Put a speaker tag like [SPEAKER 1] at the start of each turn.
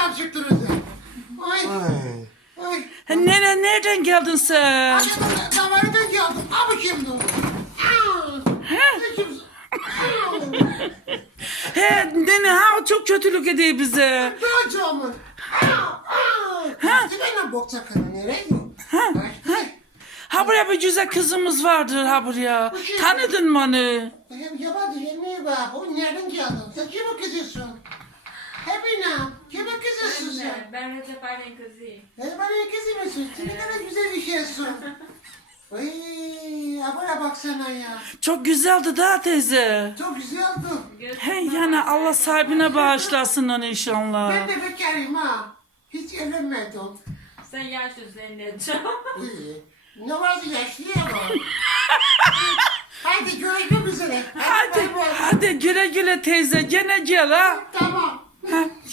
[SPEAKER 1] can çıktırırdı. Ay.
[SPEAKER 2] Ay.
[SPEAKER 1] Ay.
[SPEAKER 3] Nene nereden geldin sen?
[SPEAKER 1] Davarıdan geldim. Abi kimdi o? Ne kimsin?
[SPEAKER 3] He nene ha o çok kötülük ediyor bize.
[SPEAKER 1] Ne acamın? Benimle bok çakırın. Nereye gidiyorsun?
[SPEAKER 3] Ha buraya bir güzel kızımız vardır ha buraya. Tanıdın mı onu?
[SPEAKER 1] Benim yabancı yemeği var. O nereden geldin? Sen kime kızıyorsun? Hebine. Kime kızıyorsun sen?
[SPEAKER 4] Ben Recep Aynen kızıyım.
[SPEAKER 1] Bana kızıyorsun. Sen ne kadar güzel bir şeysin. Ay, abone baksana ya.
[SPEAKER 3] Çok güzeldi da teyze.
[SPEAKER 1] Çok güzeldi.
[SPEAKER 3] He yani Allah sahibine bağışlasın onu inşallah.
[SPEAKER 1] Ben de bekarım ha. Hiç evlenmedim.
[SPEAKER 4] Sen yaşlı zannedeceğim.
[SPEAKER 1] İyi. Ne varsa yaşlıya var. Hadi görüşmek üzere.
[SPEAKER 3] Hadi,
[SPEAKER 1] bay bay.
[SPEAKER 3] hadi güle güle teyze gene gel ha.
[SPEAKER 1] Tamam.
[SPEAKER 3] Ha.